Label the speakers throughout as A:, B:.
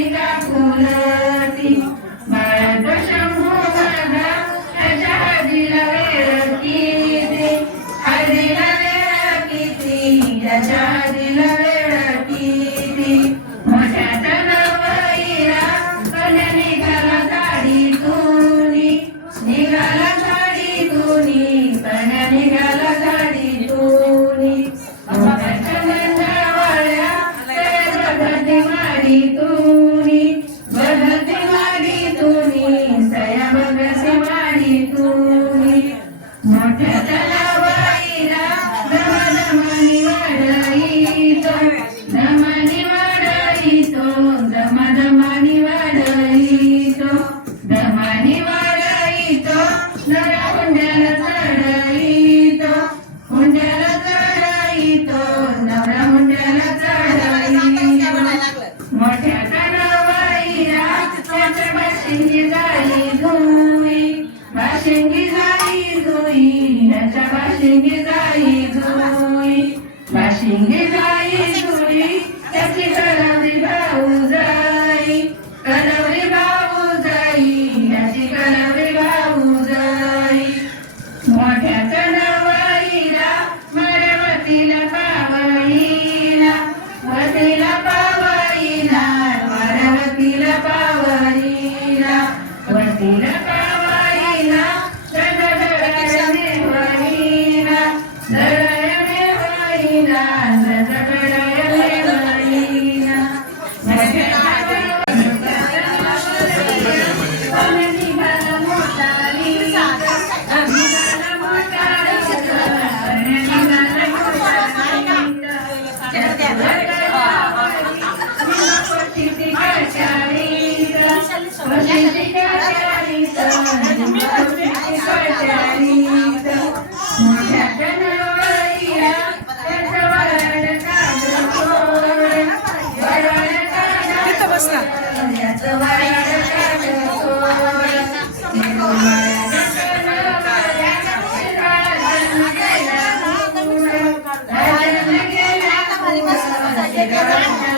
A: ಮಿಟ ಕುಲ भाषेंगी जाई धुई भाषेंगी जाई धुई नचा भाषेंगी जाई धुई भाषेंगी जाई धुई त्याची That's the way llegarán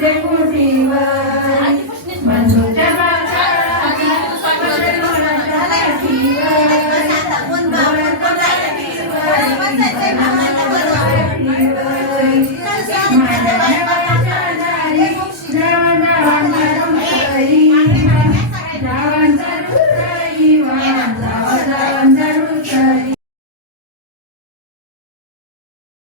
A: Jai Kunti Maa